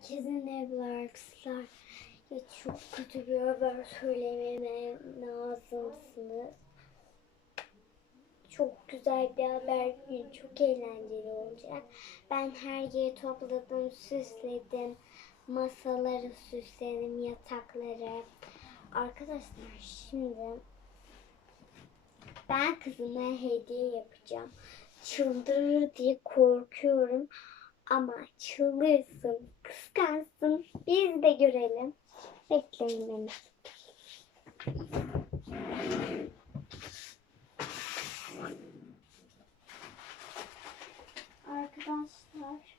Herkese merhaba arkadaşlar. Ya çok kötü bir haber söylememe lazımsınız. Çok güzel bir haber, çok eğlenceli olacak. Ben her yeri topladım, süsledim. Masaları süsledim, yatakları. Arkadaşlar şimdi ben kızıma hediye yapacağım. Çıldırır diye korkuyorum. Ama çıldırsın, kıskansın. Biz de görelim. Bekleyin beni. Arkadaşlar.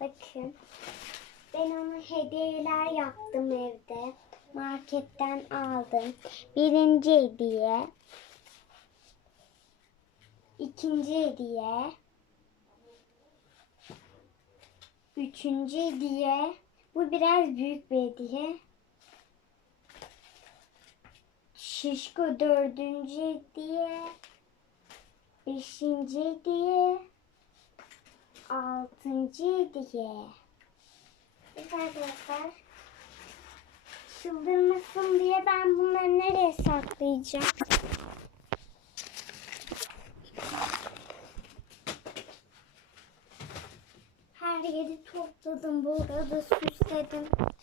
Bakın. Ben ona hediyeler yaptım evde. Marketten aldım. Birinci hediye. İkinci hediye. Üçüncü hediye. Bu biraz büyük bir hediye. Şişko dördüncü hediye. Beşinci hediye. Altıncı hediye. Evet arkadaşlar. Çıldırmasın diye ben bunları nereye saklayacağım? бұл радус д